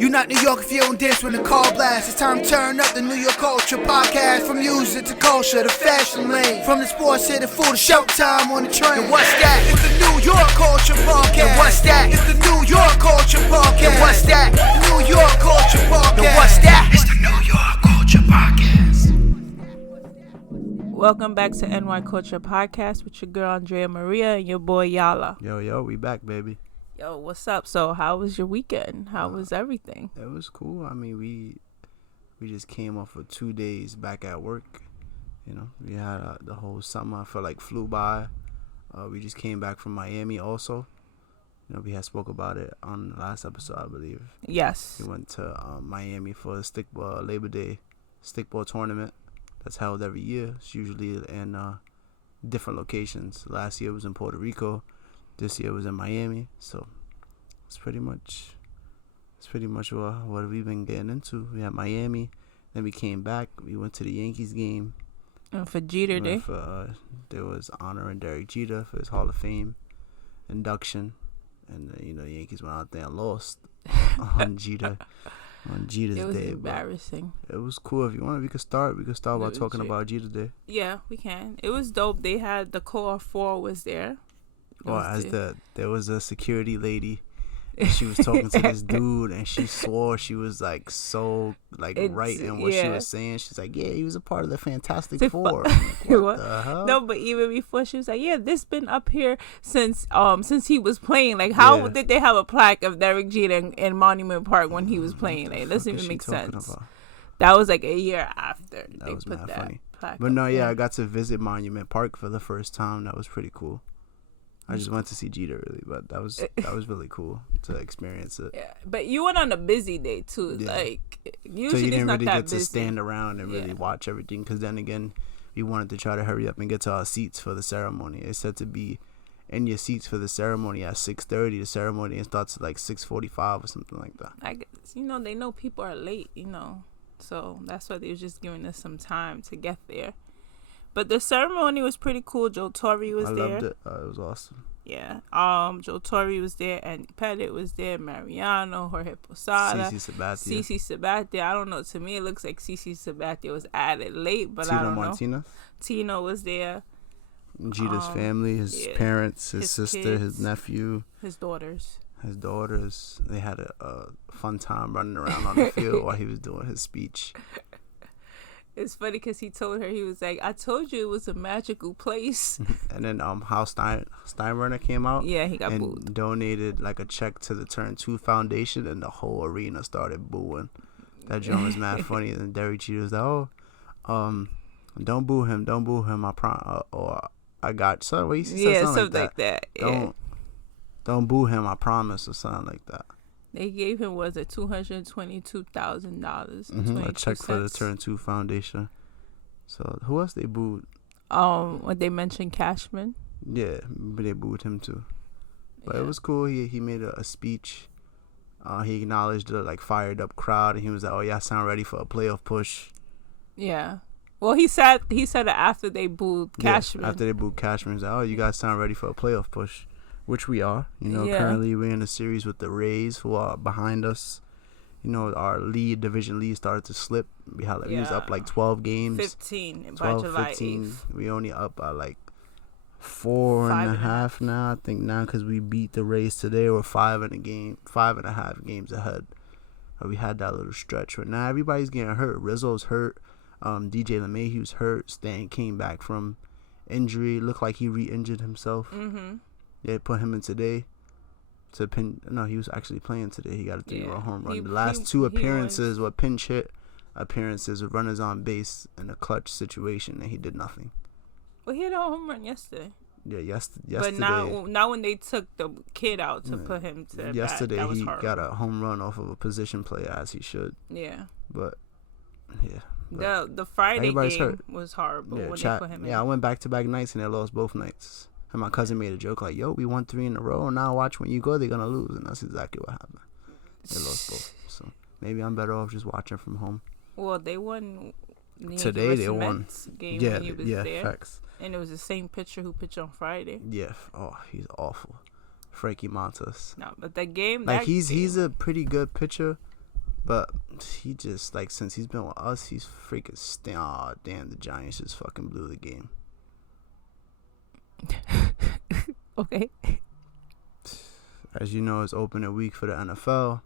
You not New York if you don't dance when the call blasts. It's time to turn up the New York culture podcast. From music to culture to fashion lane. From the sports to the food to showtime on the train. And what's that? It's the New York culture podcast. And what's that? It's the New York culture podcast. And what's that? New York culture podcast. And what's that? It's the New York culture podcast. Welcome back to NY Culture Podcast with your girl ANDREA Maria and your boy YALA. Yo, we back, baby. Yo, what's up? So how was your weekend? How was everything? It was cool. I mean, we just came off of 2 days back at work. You know, we had the whole summer. I felt like flew by. We just came back from Miami also. You know, we had spoke about it on the last episode, I believe. Yes. We went to Miami for a stickball Labor Day stickball tournament that's held every year. It's usually in different locations. Last year was in Puerto Rico. This year was in Miami. So it's pretty much what we've been getting into. We had Miami, then we came back. We went to the Yankees game. And for Jeter Day. There was honoring Derek Jeter for his Hall of Fame induction. And, the Yankees went out there and lost on Jeter. On Jeter's Day. It was embarrassing. It was cool. If you want, we could start by talking about Jeter's Day. Yeah, we can. It was dope. They had the core 4 was there. There was a security lady, and she was talking to this dude, and she swore she was right in what she was saying. She's like, yeah, he was a part of the Fantastic Four. Like, what the hell? No, but even before, she was like, yeah, this been up here since he was playing. Like, how did they have a plaque of Derek Jeter in Monument Park when he was playing? Like, it doesn't even make sense. That was like a year after they put that funny. Plaque. But no, I got to visit Monument Park for the first time. That was pretty cool. I just went to see Jeter, really, but that was really cool to experience it. Yeah, but you went on a busy day too. Yeah. Like usually, so you didn't really get to stand around and really watch everything. Because then again, we wanted to try to hurry up and get to our seats for the ceremony. It's said to be in your seats for the ceremony at 6:30. The ceremony starts at like 6:45 or something like that. I guess they know people are late. So that's why they were just giving us some time to get there. But the ceremony was pretty cool. Joe Torre was there. I loved it. It was awesome. Yeah. Joe Torre was there. Andy Pettit was there. Mariano, Jorge Posada. Cece Sabathia. I don't know. To me, it looks like Cece Sabathia was added late, but I don't know. Tino was there. Jeter's family, his parents, his sister, kids, his nephew. His daughters. They had a fun time running around on the field while he was doing his speech. It's funny because he told her, he was like, I told you it was a magical place. And then how Steinbrenner came out. Yeah, he got and booed. Donated like a check to the Turn 2 Foundation, and the whole arena started booing. That joint was mad funny. And Derek Jeter was like, don't boo him. I got something. What he said something like that. Don't boo him, I promise, or something like that. They gave him, was it $222,000? A check for the Turn 2 Foundation. So who else they booed? When they mentioned Cashman. Yeah, but they booed him too. But it was cool. He made a speech. He acknowledged the fired up crowd, and he was like, "Oh, y'all sound ready for a playoff push." Yeah. Well, he said it after they booed Cashman. After they booed Cashman, he was like, "Oh, you guys sound ready for a playoff push." Which we are. Currently we're in a series with the Rays, who are behind us. Our division lead started to slip. We was up 12 games. 15 by July 8th. We only up by 4.5 now. I think now because we beat the Rays today, we're 5.5 games ahead. We had that little stretch. But now everybody's getting hurt. Rizzo's hurt. DJ LeMahieu's hurt. Stan came back from injury. Looked like he re-injured himself. Mm-hmm. They put him in today he was actually playing today. He got a 3-run home run. The last two appearances were pinch hit appearances with runners on base in a clutch situation, and he did nothing. Well, he had a home run yesterday. Yeah, yesterday. But now when they took the kid out to put him to yesterday, that was he horrible. got a home run off of a position player, as he should. Yeah. But, yeah. The Friday game was horrible when they put him in. Yeah, I went back-to-back nights, and they lost both nights. And my cousin made a joke like, yo, we won 3 in a row, and now watch when you go, they're going to lose. And that's exactly what happened. They lost both. So maybe I'm better off just watching from home. Well, they won. Today they won. Game when he was there. Facts. And it was the same pitcher who pitched on Friday. Yeah. Oh, he's awful. Frankie Montas. No, but the game. He's a pretty good pitcher. But he just, like, since he's been with us, he's freaking aw, damn, the Giants just fucking blew the game. Okay. As you know, it's opening week for the NFL.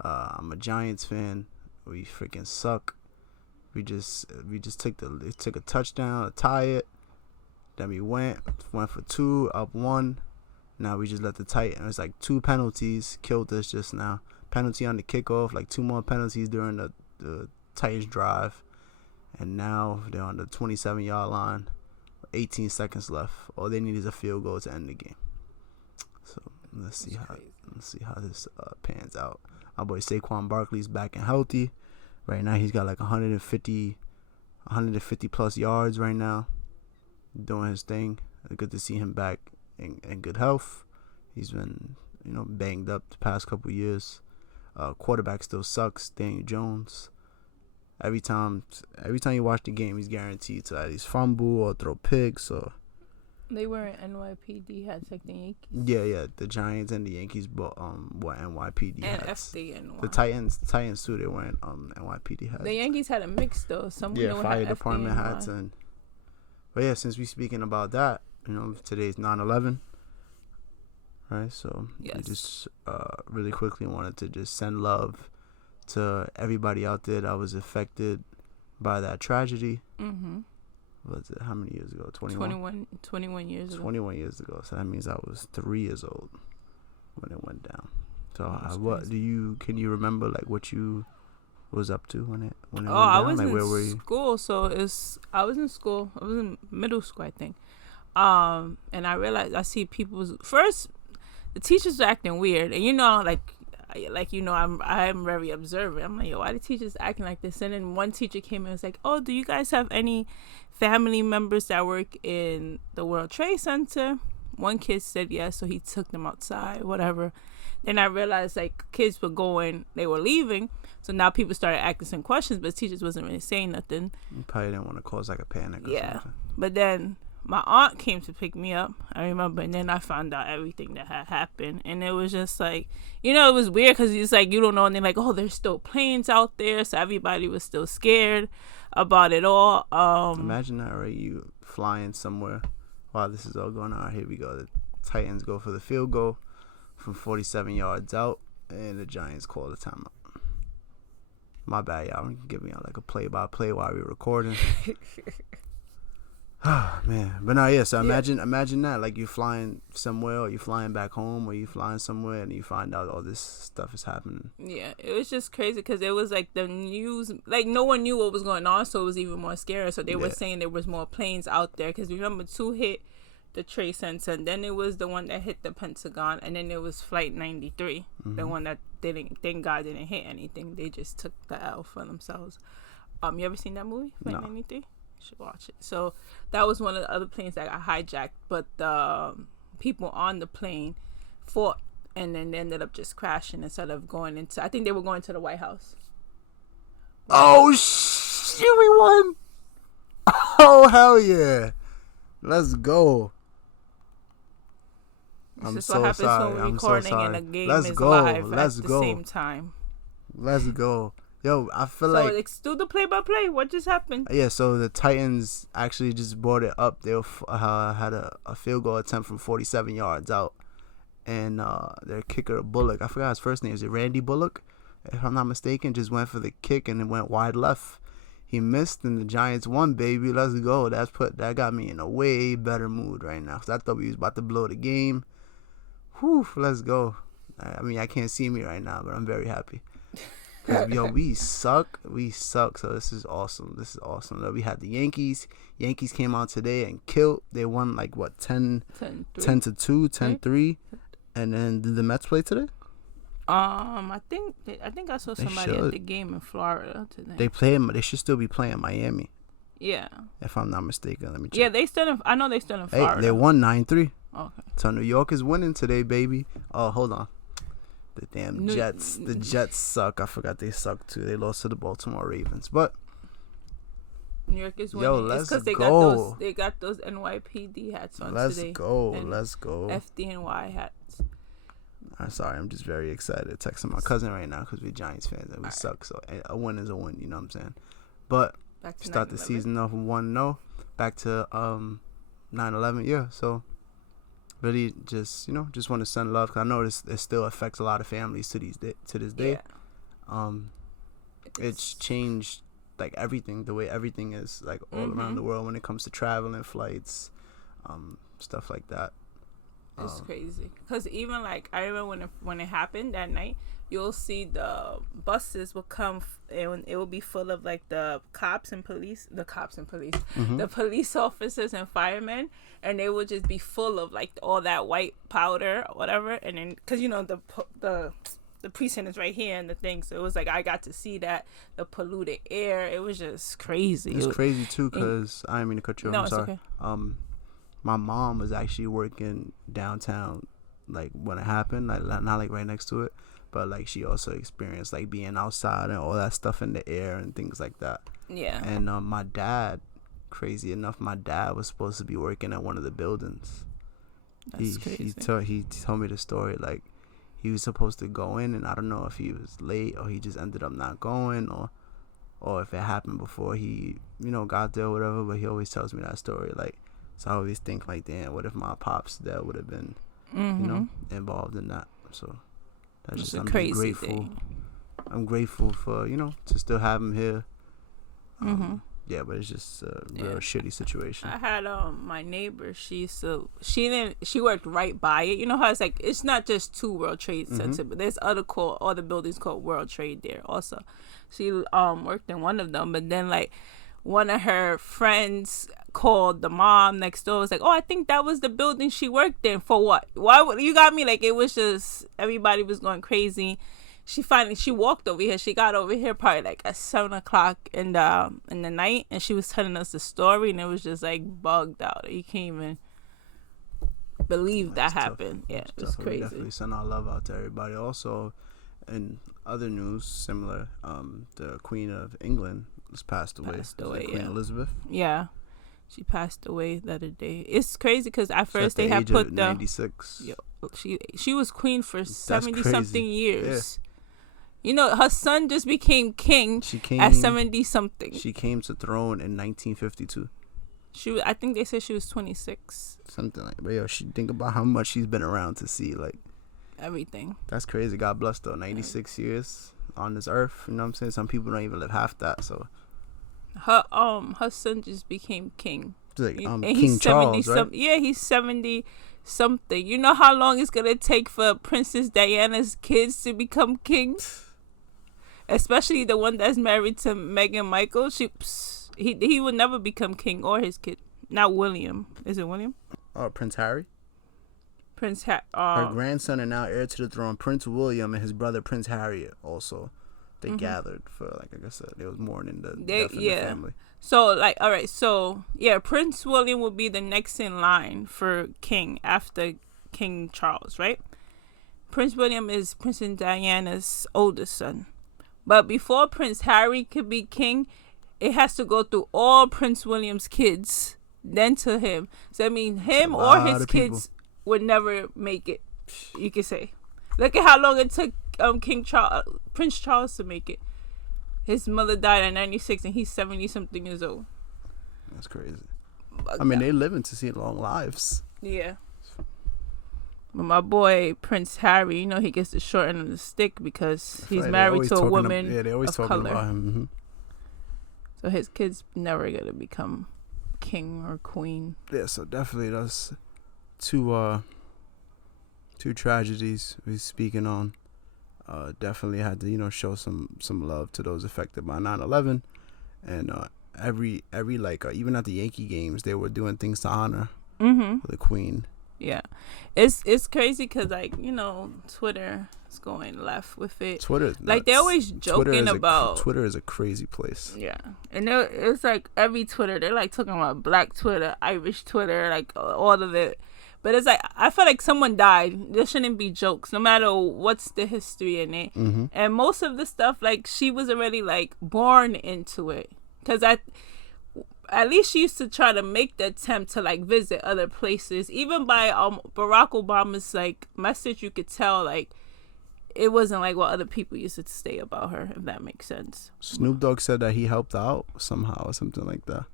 I'm a Giants fan. We freaking suck. We just took a touchdown to tie it. Then we went for 2, up 1. Now we just let the Titans. It's like 2 penalties killed us just now. Penalty on the kickoff, like 2 more penalties during the Titans drive, and now they're on the 27-yard line. 18 seconds left. All they need is a field goal to end the game. So let's see how this pans out. My boy Saquon Barkley's back and healthy. Right now he's got like 150 plus yards right now, doing his thing. Good to see him back in good health. He's been, banged up the past couple years. Quarterback still sucks, Daniel Jones. Every time you watch the game, he's guaranteed to at least fumble or throw picks. Or they were in NYPD hats like the Yankees. Yeah, the Giants and the Yankees bought NYPD and hats. FDNY. The Titans too. They wearing NYPD hats. The Yankees had a mix though. Some fire department hats But yeah, since we speaking about that, today's 9/11. Right, so yes. We just really quickly wanted to just send love to everybody out there that was affected by that tragedy. Mm-hmm. Was it how many years ago? 21 years ago. 21 years ago. So that means I was 3 years old when it went down. So can you remember like what you was up to when it went down? I was like, in where were you? school. I was in school. I was in middle school, I think. And I realized I see people's first. The teachers are acting weird, and I'm very observant. I'm like, yo, why the teachers acting like this? And then one teacher came in and was like, oh, do you guys have any family members that work in the World Trade Center? One kid said yes, so he took them outside, whatever. Then I realized like kids they were leaving, so now people started asking some questions, but teachers wasn't really saying nothing. You probably didn't want to cause like a panic or something. But then my aunt came to pick me up, I remember, and then I found out everything that had happened. And it was just like, it was weird because it's like you don't know. And they're like, oh, there's still planes out there. So everybody was still scared about it all. Imagine that, right? You flying somewhere while this is all going on. Here we go. The Titans go for the field goal from 47 yards out, and the Giants call the timeout. My bad, y'all. I'm giving y'all like a play-by-play while we're recording. Oh man, but no, yeah. So imagine that, like you flying somewhere, or you flying back home, or you flying somewhere, and you find out all this stuff is happening. Yeah, it was just crazy because it was like the news, like no one knew what was going on, so it was even more scary. So they were saying there was more planes out there because remember 2 hit the Trade Center, and then it was the one that hit the Pentagon, and then it was Flight 93, the one that thank God didn't hit anything. They just took the L for themselves. You ever seen that movie, Flight 93? Should watch it. So that was one of the other planes that got hijacked, but the people on the plane fought, and then they ended up just crashing instead of going into. I think they were going to the White House. Oh shit! We won! Oh hell yeah! Let's go! I'm so sorry. When we're recording and the game is live at the same time. Let's go. Yo, I feel like... So, let's do the play-by-play. What just happened? Yeah, so the Titans actually just brought it up. They had a field goal attempt from 47 yards out. And their kicker, Bullock, I forgot his first name. Is it Randy Bullock? If I'm not mistaken, just went for the kick and it went wide left. He missed and the Giants won, baby. Let's go. That got me in a way better mood right now. Because I thought we was about to blow the game. Whew, let's go. I mean, I can't see me right now, but I'm very happy. Yo, we suck. So this is awesome. We had the Yankees. Yankees came out today and killed. They won like what 10-2, 10-3. And then did the Mets play today? I think I saw somebody at the game in Florida today. They should still be playing Miami. Yeah. If I'm not mistaken, let me check. Yeah, I know they still in Florida. Hey, they won 9-3. Okay. So New York is winning today, baby. Oh, hold on. The damn Jets. The Jets suck. I forgot they suck too. They lost to the Baltimore Ravens. But New York is winning. Yo, let's it's because go. They got those NYPD hats on let's today. Let's go. FDNY hats. I'm sorry, I'm just very excited. Texting my cousin right now because we're Giants fans and we suck. So a win is a win, you know what I'm saying? But start the season off with 1-0. Back to 9/11, yeah. So really just want to send love because I know it still affects a lot of families to this day. Yeah. It's changed like everything, the way everything is like all around the world when it comes to traveling, flights, stuff like that. It's crazy because even like I remember when it happened that night, you'll see the buses will come and it will be full of like the police, the police officers and firemen, and they would just be full of like all that white powder or whatever. And then because the precinct is right here and the thing, so it was like I got to see that, the polluted air. It was just crazy. It's crazy too because I didn't mean to cut you off. No, I'm sorry. okay. My mom was actually working downtown, like when it happened, like not like right next to it, but like she also experienced like being outside and all that stuff in the air and things like that. Yeah. And my dad, crazy enough, my dad was supposed to be working at one of the buildings. That's crazy. He told me the story, like he was supposed to go in, and I don't know if he was late or he just ended up not going, or if it happened before he got there or whatever. But he always tells me that story, like. So I always think like, damn, what if my pops dad would have been, involved in that? So that's just I'm crazy grateful. Thing. I'm grateful for to still have him here. Yeah, but it's just a real shitty situation. I had my neighbor. She worked right by it. You know how it's like it's not just two World Trade Center, but there's other buildings called World Trade there also. She worked in one of them, but then like one of her friends called the mom next door, was like, oh, I think that was the building she worked in. For what? Why would you got me? Like it was just everybody was going crazy. She walked over here. She got over here probably like at 7:00 in the night, and she was telling us the story, and it was just like bugged out. You can't even believe that happened. Yeah, it was crazy. Definitely send our love out to everybody. Also, in other news similar, the Queen of England passed away. Queen Elizabeth. Yeah. She passed away the other day. It's crazy because at first they had put 96. She was queen for 70-something years. Yeah. Her son just became king at 70-something. She came to throne in 1952. I think they said she was 26. Something like that. But yo, think about how much she's been around to see like everything. That's crazy. God bless though. 96 years on this earth. You know what I'm saying? Some people don't even live half that. So. Her son just became king. Like, and King he's Charles, 70 right? Yeah, he's 70 something. You know how long it's gonna take for Princess Diana's kids to become kings? Especially the one that's married to Meghan Markle. He will never become king, or his kid. Not William. Is it William? Prince Harry. Her grandson and now heir to the throne, Prince William, and his brother Prince Harry also. They gathered for, like I said, they was mourning the death of the family. So, like, all right, so, yeah, Prince William will be the next in line for king after King Charles, right? Prince William is Princess Diana's oldest son. But before Prince Harry could be king, it has to go through all Prince William's kids, then to him. So, I mean, him or his kids would never make it, you could say. Look at how long it took Prince Charles to make it. His mother died at 96 and he's 70-something years old. That's crazy. I mean, they living to see long lives. Yeah. But my boy Prince Harry, he gets the short end of the stick because he's married to a woman they always of talking color. about him. Mm-hmm. So his kid's never gonna become king or queen. Yeah, so definitely that's two tragedies we're speaking on. Definitely had to show some love to those affected by 9/11, and every like even at the Yankee games they were doing things to honor the Queen. Yeah, it's crazy because like Twitter is going left with it. Twitter, like they're always joking about Twitter is a crazy place. Yeah, and it's like every Twitter they're like talking about Black Twitter, Irish Twitter, like all of it. But it's like, I feel like someone died. There shouldn't be jokes, no matter what's the history in it. Mm-hmm. And most of the stuff, like, she was already, like, born into it. Because at least she used to try to make the attempt to like visit other places. Even by Barack Obama's like message, you could tell like it wasn't like what other people used to say about her, if that makes sense. Snoop Dogg said that he helped out somehow or something like that.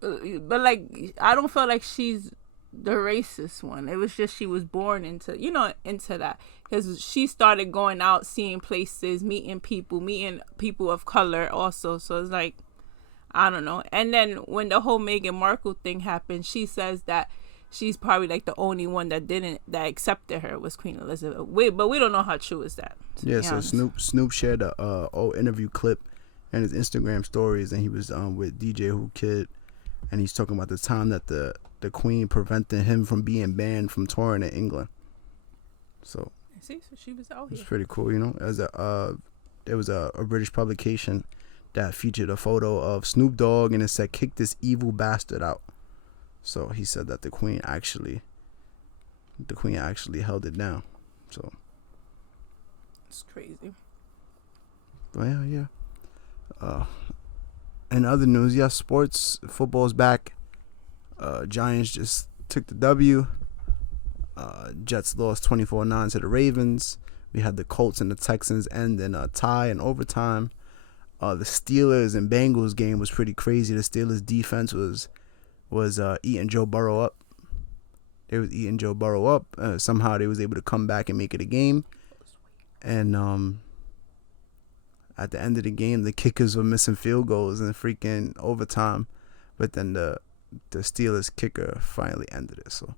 But like, I don't feel like she's the racist one. It was just she was born into that, because she started going out, seeing places, meeting people of color also. So it's like, I don't know. And then when the whole Meghan Markle thing happened, she says that she's probably like the only one that accepted her was Queen Elizabeth. But we don't know how true is that. Yeah, so Snoop shared a old interview clip in his Instagram stories, and he was with DJ Who Kid, and he's talking about the time that the Queen prevented him from being banned from touring in England. So she was out here. It's pretty cool, you know. There was a British publication that featured a photo of Snoop Dogg, and it said, "Kick this evil bastard out." So he said that the Queen actually held it down. So it's crazy. But yeah. In other news, sports, football's back. Giants just took the W. Jets lost 24-9 to the Ravens. We had the Colts and the Texans end in a tie in overtime. The Steelers and Bengals game was pretty crazy. The Steelers defense was eating Joe Burrow up. They was eating Joe Burrow up. Somehow they was able to come back and make it a game. And at the end of the game, the kickers were missing field goals in freaking overtime. But then the Steelers kicker finally ended it. So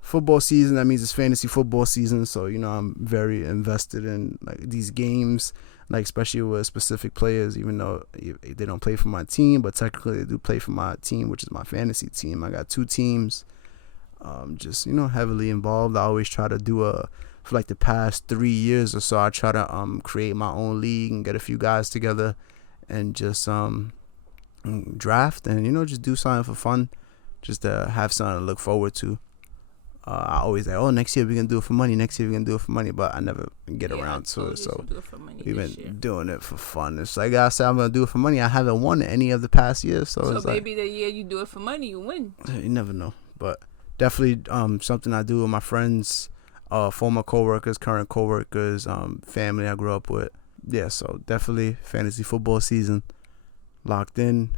football season, that means it's fantasy football season. So, you know, I'm very invested in like these games, like especially with specific players, even though they don't play for my team, but technically they do play for my team, which is my fantasy team. I got 2 teams, just, you know, heavily involved. I always try to do for like the past 3 years or so, I try to create my own league and get a few guys together and just draft and, you know, just do something for fun, just to have something to look forward to. I always like, next year we're going to do it for money. Next year we're going to do it for money. But I never get around to it. So we've been doing it for fun. It's like I said, I'm going to do it for money. I haven't won any of the past years. So it's maybe the year you do it for money, you win. You never know. But definitely something I do with my friends, former co-workers, current co-workers, family I grew up with. Yeah, so definitely fantasy football season locked in.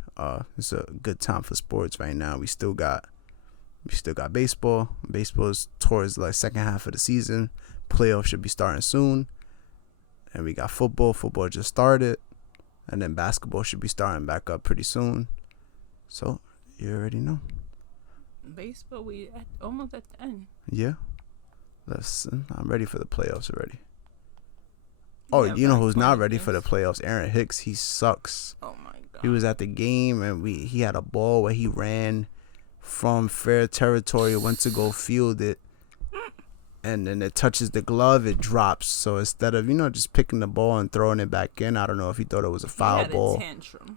It's a good time for sports right now. We still got baseball. Baseball is towards the second half of the season. Playoffs should be starting soon. And we got football. Football just started. And then basketball should be starting back up pretty soon. So, you already know. Baseball, we almost at the end. Yeah. I'm ready for the playoffs already. Oh, you know who's not ready for the playoffs? Aaron Hicks. He sucks. Oh, my God. He was at the game, and he had a ball where he ran from fair territory, went to go field it, and then it touches the glove, it drops. So instead of, you know, just picking the ball and throwing it back in, I don't know if he thought it was a foul ball.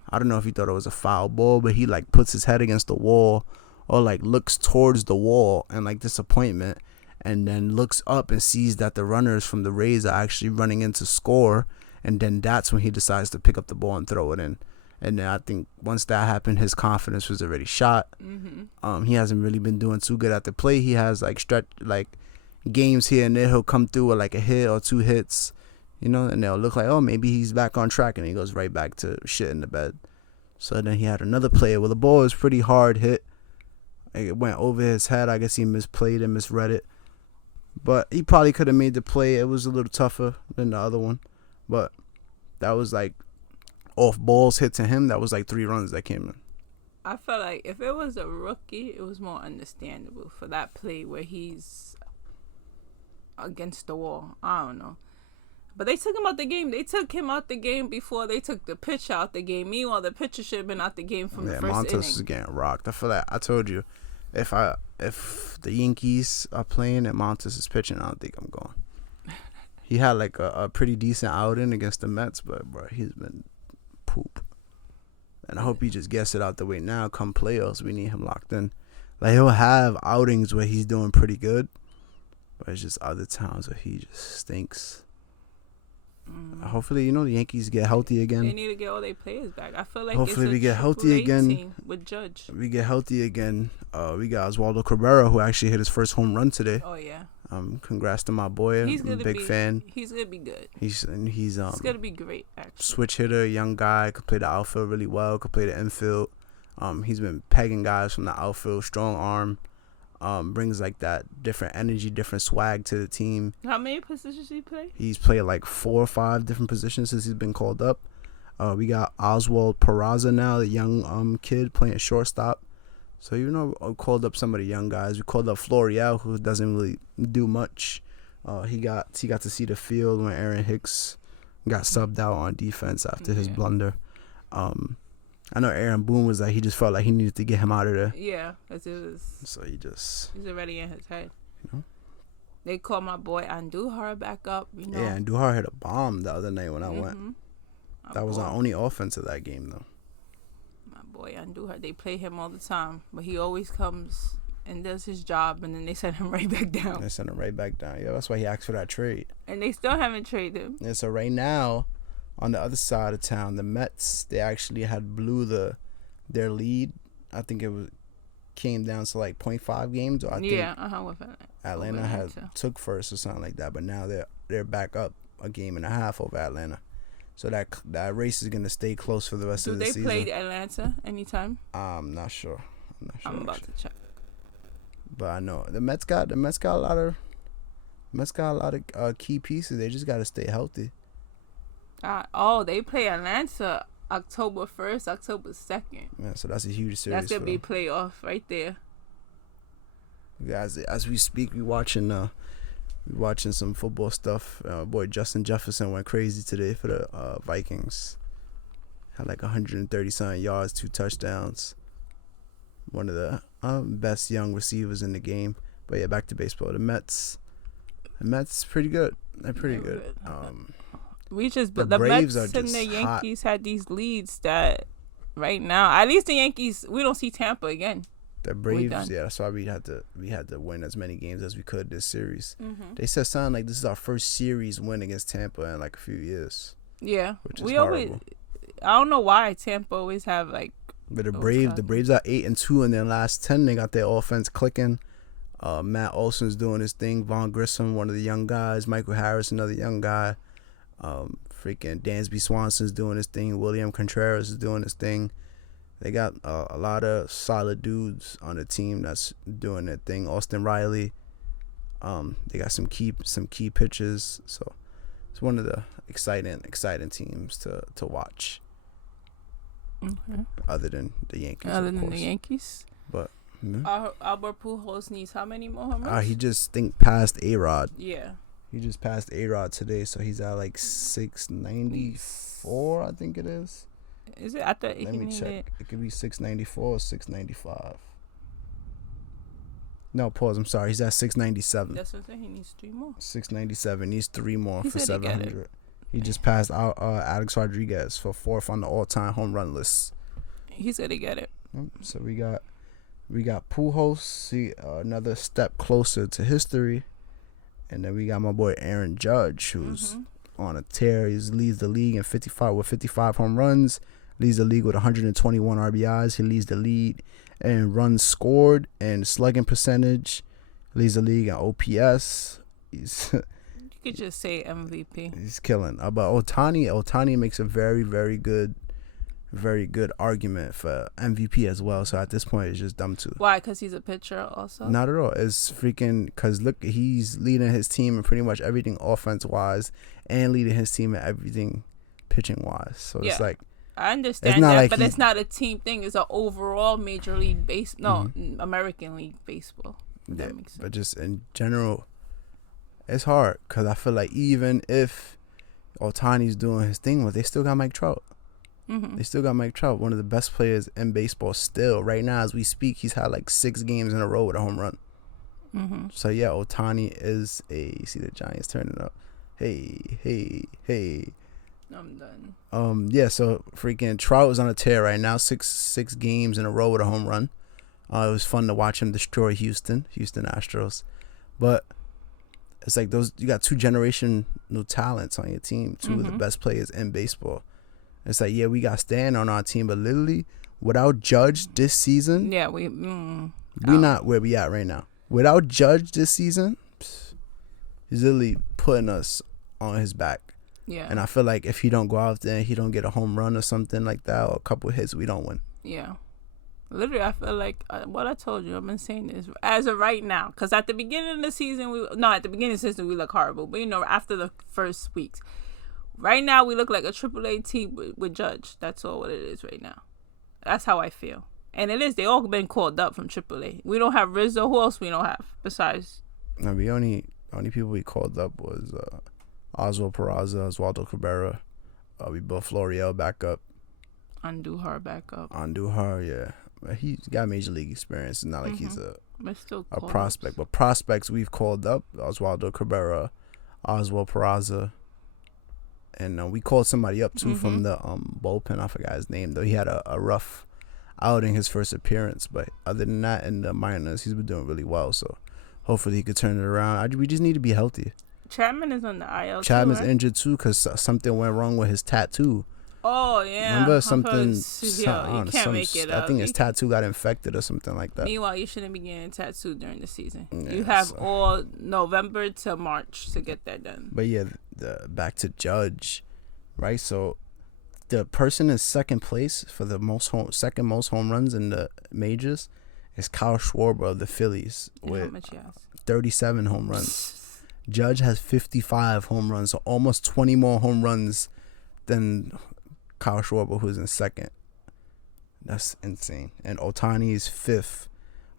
I don't know if he thought it was a foul ball, but he puts his head against the wall or looks towards the wall in disappointment, and then looks up and sees that the runners from the Rays are actually running in to score, and then that's when he decides to pick up the ball and throw it in. And then I think once that happened, his confidence was already shot. Mm-hmm. He hasn't really been doing too good at the plate. He has games here and there. He'll come through with a hit or 2 hits, you know, and they'll look like, maybe he's back on track, and he goes right back to shit in the bed. So then he had another player where the ball was pretty hard hit. It went over his head. I guess he misplayed and misread it. But he probably could have made the play. It was a little tougher than the other one. But that was off balls hit to him. That was 3 runs that came in. I felt like if it was a rookie, it was more understandable for that play where he's against the wall. I don't know. But they took him out the game. They took him out the game before they took the pitcher out the game. Meanwhile, the pitcher should have been out the game from the first Montes inning. is getting rocked. I feel like I told you, if the Yankees are playing and Montes is pitching, I don't think I'm going. He had a pretty decent outing against the Mets, but bro, he's been poop. And I hope he just gets it out the way now. Come playoffs, we need him locked in. He'll have outings where he's doing pretty good, but it's just other times where he just stinks. Hopefully, the Yankees get healthy again. They need to get all their players back. I feel like Hopefully it's we get healthy again. team with Judge. We get healthy again. We got Oswaldo Cabrera, who actually hit his first home run today. Oh yeah. Congrats to my boy. I'm a big fan. He's gonna be good. He's gonna be great. Actually, switch hitter, young guy, could play the outfield really well. Could play the infield. He's been pegging guys from the outfield. Strong arm. Brings like that different energy, different swag to the team. How many positions he play? He's played like 4 or 5 different positions since he's been called up. We got Oswald Peraza now, the young kid playing shortstop. So I called up some of the young guys. We called up Florial, who doesn't really do much. He got to see the field when Aaron Hicks got subbed out on defense after his blunder. I know Aaron Boone was like, he just felt like he needed to get him out of there. Yeah, because it was. So he's already in his head. They called my boy Andujar back up. Yeah, Andujar hit a bomb the other night when I went. That was our only offense of that game, though. My boy Andujar, they play him all the time, but he always comes and does his job, and then they send him right back down. Yeah, that's why he asked for that trade. And they still haven't traded him. Yeah, so right now, on the other side of town, the Mets, they actually had blew their lead. I think it came down to like 0.5 games. Or I think Atlanta had took first or something like that. But now they're back up a game and a half over Atlanta. So that race is gonna stay close for the rest of the season. Do they play Atlanta anytime? I'm not sure. I'm about to check. But I know the Mets got a lot of key pieces. They just gotta stay healthy. They play Atlanta October 1st, October 2nd. Yeah, so that's a huge series. That's gonna be playoff right there. As we speak, we watching some football stuff. Boy Justin Jefferson went crazy today for the Vikings. Had like 130-something yards, 2 touchdowns. One of the best young receivers in the game. But yeah, back to baseball. The Mets pretty good. They're pretty good. The Braves Mets and the Yankees had these leads that right now, at least the Yankees, we don't see Tampa again. The Braves, yeah, that's why we had to win as many games as we could this series. They said something like this is our first series win against Tampa in like a few years. Yeah, which is horrible. I don't know why Tampa always have like. But the Braves are 8-2 in their last 10. They got their offense clicking. Matt Olson's doing his thing. Vaughn Grissom, one of the young guys. Michael Harris, another young guy. Freaking Dansby Swanson's doing his thing. William Contreras is doing his thing. They got a lot of solid dudes on the team that's doing their thing. Austin Riley. They got some key pitchers. So it's one of the exciting teams to watch. Okay. Other than the Yankees. But Albert Pujols needs how many more home runs? He just passed A-Rod. Yeah. He just passed A-Rod today, so he's at like 694, I think it is. Is it? I thought Let me check. It could be 694 or 695. No, pause. I'm sorry. He's at 697. That's what I'm saying. He needs 3 more. 697. Needs 3 more for 700. He just passed out Alex Rodriguez for 4th on the all-time home run list. He's gonna get it. So we got Pujols, another step closer to history. And then we got my boy Aaron Judge, who's on a tear. He leads the league in 55 home runs. Leads the league with 121 RBIs. He leads the lead in runs scored and slugging percentage. Leads the league in OPS. You could just say MVP. He's killing. But Ohtani makes a very, very good argument for MVP as well. So at this point, it's just dumb too. Why? Because he's a pitcher also? Not at all. It's freaking because look, he's leading his team in pretty much everything offense wise and leading his team in everything pitching wise. So it's like, I understand that, but it's not a team thing. It's an overall Major League American League Baseball. That makes sense. But just in general, it's hard because I feel like even if Ohtani's doing his thing, they still got Mike Trout. They still got Mike Trout, one of the best players in baseball still. Right now, as we speak, he's had like 6 games in a row with a home run. So, yeah, Ohtani is you see the Giants turning up. Hey. I'm done. Yeah, so freaking Trout is on a tear right now. 6 games in a row with a home run. It was fun to watch him destroy Houston Astros. But it's like those, you got 2 generational talents on your team, 2 of the best players in baseball. It's like, yeah, we got Stan on our team, but literally without Judge this season, we not where we at right now. Without Judge this season, he's literally putting us on his back. Yeah. And I feel like if he don't go out there and he don't get a home run or something like that, or a couple of hits, we don't win. Yeah. Literally, I feel like what I told you, I've been saying this as of right now. Because at the beginning of the season, at the beginning of the season, we look horrible. But, after the first weeks, right now, we look like a AAA team with Judge. That's all what it is right now. That's how I feel. And it is. They all been called up from AAA. We don't have Rizzo. Who else we don't have besides? No, the only people we called up was Oswald Peraza, Oswaldo Cabrera. We built Florial back up. Andujar back up. Andujar, yeah. He's got major league experience. It's not like he's a prospect. But prospects we've called up: Oswaldo Cabrera, Oswald Peraza, and we called somebody up too from the bullpen. I forgot his name though. He had a rough outing his first appearance, but other than that, in the minors, he's been doing really well. So hopefully he could turn it around. We just need to be healthy. Chapman is on the IL. Chapman's too, right? injured too because something went wrong with his tattoo. Oh, yeah. Remember something? You can't make it up. I think his tattoo got infected or something like that. Meanwhile, you shouldn't be getting tattooed during the season. Yeah, you have all November to March to get that done. But yeah, back to Judge, right? So the person in second place for the second most home runs in the majors is Kyle Schwarber of the Phillies with 37 home runs. Judge has 55 home runs, so almost 20 more home runs than Kyle Schwarber, who's in second. That's insane. And Ohtani's fifth.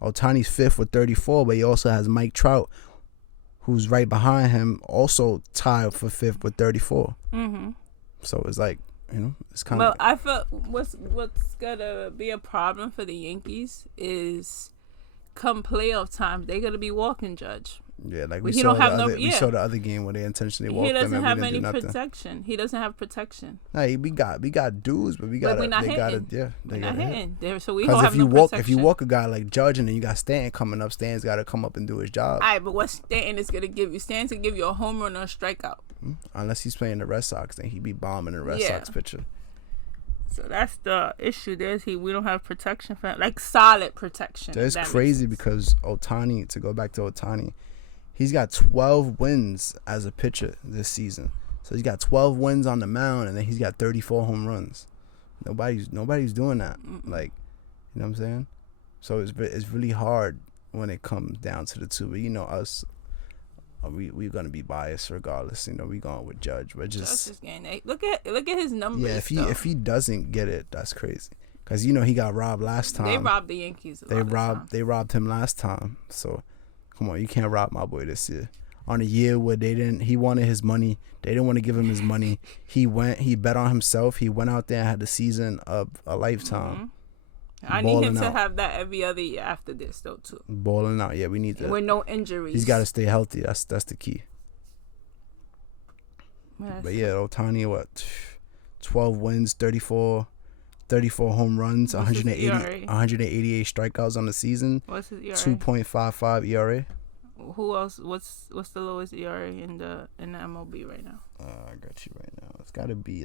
Ohtani's fifth with 34, but he also has Mike Trout, who's right behind him, also tied for fifth with 34. So it's like, it's kind of. Well, I feel what's gonna be a problem for the Yankees is come playoff time, they're gonna be walking Judge. Yeah, like we saw the other game where they intentionally walked him. He doesn't have any protection. He doesn't have protection. Hey, we got dudes, but we're not hitting. We're not hitting. So we don't have no protection. If you walk a guy like Judge and then you got Stanton coming up, Stanton's got to come up and do his job. All right, but what Stanton is gonna give you? Stanton's gonna give you a home run or a strikeout. Unless he's playing the Red Sox, then he'd be bombing the Red Sox pitcher. So that's the issue. We don't have protection for him, like solid protection. That's crazy because Ohtani. To go back to Ohtani. He's got 12 wins as a pitcher this season. So he's got 12 wins on the mound, and then he's got 34 home runs. Nobody's doing that. Like, you know what I'm saying? So it's really hard when it comes down to the two. But us, we're gonna be biased regardless. We going with Judge, but just look at his numbers. Yeah, if he doesn't get it, that's crazy. Cause he got robbed last time. They robbed the Yankees. They robbed him last time. So. Come on, you can't rob my boy this year. On a year where he wanted his money. They didn't want to give him his money. He bet on himself. He went out there and had the season of a lifetime. I need him to have that every other year after this, though, too. Balling out. Yeah, we need to. With no injuries. He's got to stay healthy. That's the key. But yeah, Ohtani, 12 wins, 34 home runs, 188 strikeouts on the season. What's his ERA? 2.55 ERA. Who else? What's the lowest ERA in the MLB right now? I got you right now. It's got to be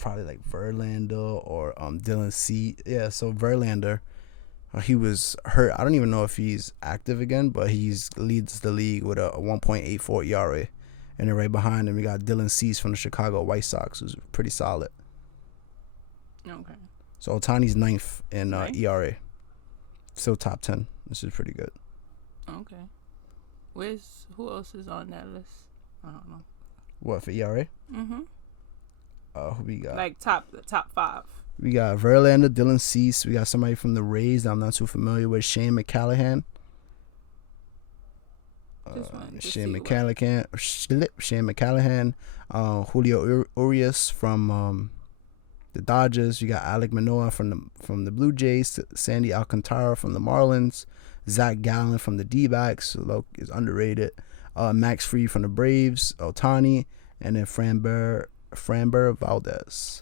probably like Verlander or Dylan C. Yeah, so Verlander, he was hurt. I don't even know if he's active again, but leads the league with a 1.84 ERA. And then right behind him, we got Dylan Cease from the Chicago White Sox, who's pretty solid. Okay. So Ohtani's ninth in ERA. Still top 10. This is pretty good. Okay. Who else is on that list? I don't know. What, for ERA? Who we got? Like top 5. We got Verlander, Dylan Cease. We got somebody from the Rays that I'm not too familiar with, Shane McClanahan. Shane McClanahan, Julio Urias from the Dodgers. You got Alek Manoah from the Blue Jays, Sandy Alcantara from the Marlins, Zach Gallen from the D-backs, is underrated. Max Fried from the Braves, Ohtani, and then Framber Valdez.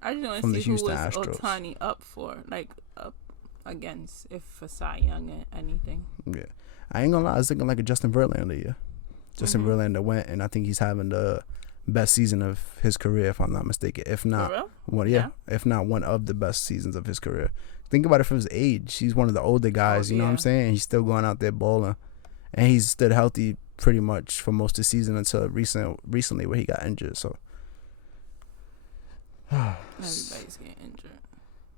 I just want to see who was Ohtani up for, like up against, if for Cy Young or anything. Yeah. I ain't gonna lie, I was thinking like a Justin Verlander year. Justin Verlander went, and I think he's having the best season of his career, if I'm not mistaken. If not, if not one of the best seasons of his career. Think about it from his age. He's one of the older guys, you know what I'm saying? He's still going out there balling, and he's stood healthy pretty much for most of the season until recently where he got injured. So everybody's getting injured.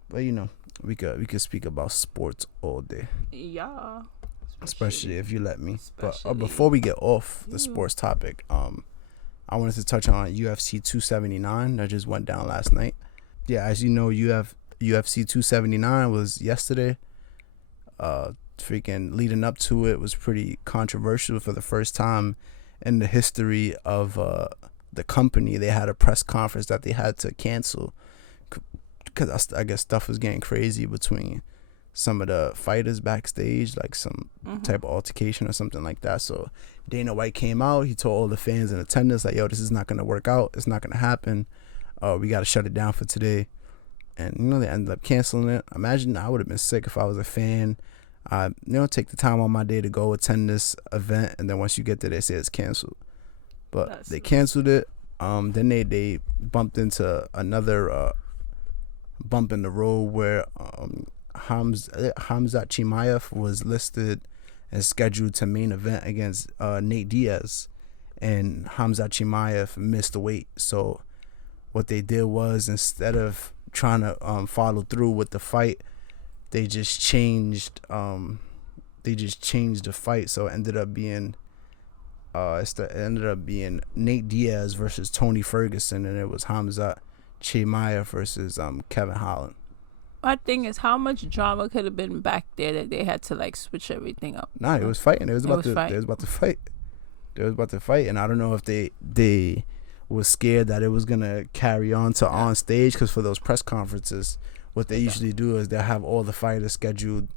But you know, we could speak about sports all day. Yeah. Especially if you let me. But before we get off the sports topic, I wanted to touch on UFC 279 that just went down last night. Yeah, as you know, UFC 279 was yesterday. Freaking leading up to it was pretty controversial. For the first time in the history of the company, they had a press conference that they had to cancel because I guess stuff was getting crazy between some of the fighters backstage, like some type of altercation or something like that. So Dana White came out. He told all the fans in attendance, like, yo, this is not going to work out. It's not going to happen. We got to shut it down for today. And, you know, they ended up canceling it. Imagine I would have been sick if I was a fan. Take the time on my day to go attend this event, and then once you get there, they say it's canceled. But they canceled it. Then they bumped into another bump in the road where Hamzat Chimaev was listed and scheduled to main event against Nate Diaz, and Hamzat Chimaev missed the weight. So what they did was, instead of trying to follow through with the fight, they just changed the fight. So it ended up being Nate Diaz versus Tony Ferguson, and it was Hamzat Chimaev versus Kevin Holland. My thing is, how much drama could have been back there that they had to like switch everything up? Nah, it was fighting. They was about to fight, and I don't know if they was scared that it was gonna carry on to on stage, because for those press conferences, what they usually do is they'll have all the fighters scheduled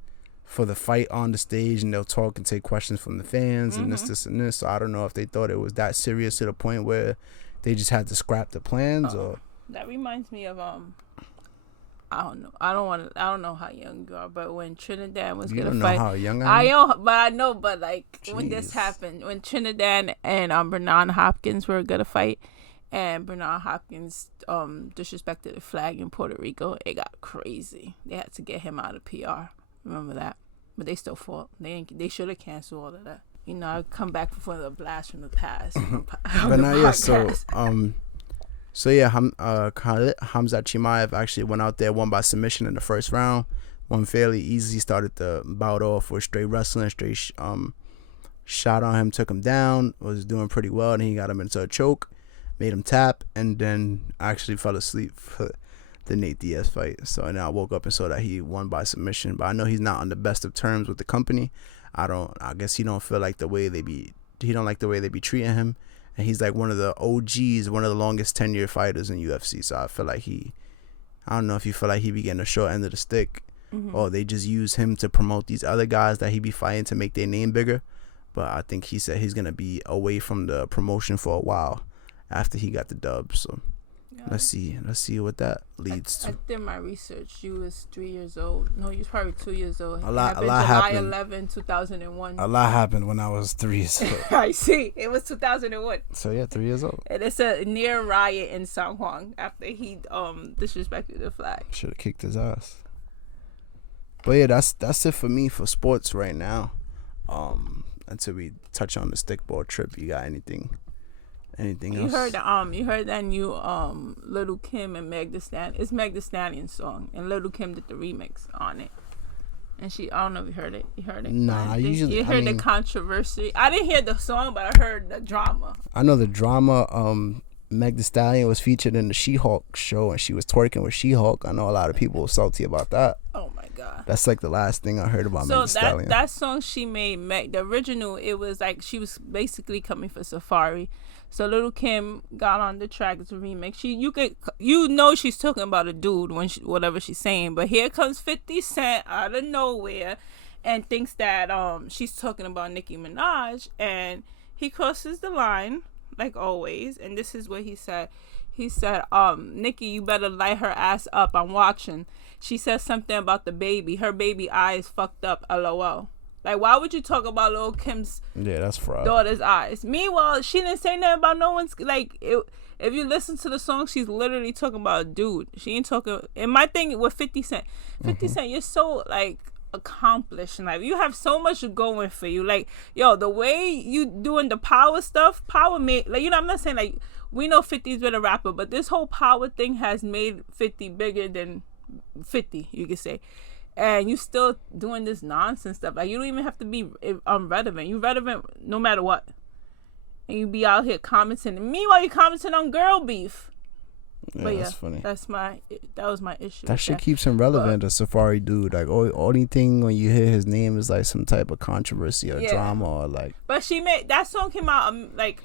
for the fight on the stage, and they'll talk and take questions from the fans and this and this. So I don't know if they thought it was that serious to the point where they just had to scrap the plans. Or that reminds me of I don't know. I don't know how young you are, but when Trinidad was gonna fight, you don't know how young I am. I know, but like when this happened, when Trinidad and Bernard Hopkins were gonna fight, and Bernard Hopkins disrespected the flag in Puerto Rico, it got crazy. They had to get him out of PR. Remember that? But they still fought. They should have canceled all of that. You know, I come back for the blast from the past. But now, yeah. So yeah, Hamzat Chimaev actually went out there, won by submission in the first round, won fairly easy. Started the bout off with straight wrestling, straight shot on him, took him down, was doing pretty well, and he got him into a choke, made him tap, and then actually fell asleep for the Nate Diaz fight. So now I woke up and saw that he won by submission, but I know he's not on the best of terms with the company. I guess he don't like the way they be treating him. And he's like one of the OGs, one of the longest tenured fighters in UFC. So I feel like I don't know if you feel like he be getting a short end of the stick, or they just use him to promote these other guys that he be fighting to make their name bigger. But I think he said he's going to be away from the promotion for a while after he got the dub. So let's see what that leads to. I did my research. You was 3 years old. No, you was probably 2 years old. A lot happened. July 11, 2001. A lot happened when I was 3. So. I see. It was 2001. So yeah, 3 years old. And it's a near riot in San Juan after he disrespected the flag. Should have kicked his ass. But yeah, that's it for me for sports right now. Until we touch on the stickball trip, you got anything else? You heard that new Little Kim and Meg Thee Stallion. It's Meg Thee Stallion's song, and Little Kim did the remix on it. And I don't know if you heard it. You heard it? Nah, you heard the controversy. I didn't hear the song, but I heard the drama. I know the drama. Meg Thee Stallion was featured in the She-Hulk show, and she was twerking with She-Hulk. I know a lot of people were salty about that. Oh my God. That's like the last thing I heard about Meg Thee Stallion. So that song she made, the original, it was like she was basically coming for Safari. So Little Kim got on the track. It's a remix. She's talking about a dude whatever she's saying. But here comes 50 Cent out of nowhere and thinks that she's talking about Nicki Minaj, and he crosses the line like always. And this is what he said. He said, Nicki, you better light her ass up. I'm watching. She says something about the baby. Her baby eye is fucked up. LOL. Like, why would you talk about Lil Kim's that's fraud. daughter's eyes? Meanwhile, she didn't say nothing about no one's, like, if you listen to the song, she's literally talking about a dude. She ain't talking. And my thing with 50 Cent, 50 Cent, you're so, like, accomplished in life. You have so much going for you. Like, yo, the way you doing the power stuff, power made, like, you know, I'm not saying, like, we know 50's been a rapper, but this whole power thing has made 50 bigger than 50, you could say. And you still doing this nonsense stuff. Like, you don't even have to be relevant. You relevant no matter what. And you be out here commenting. And meanwhile, you commenting on girl beef. Yeah, but that's funny. That was my issue. That shit keeps him relevant, a Safari dude. Like, only thing when you hear his name is like some type of controversy or drama or like. But she made that song came out like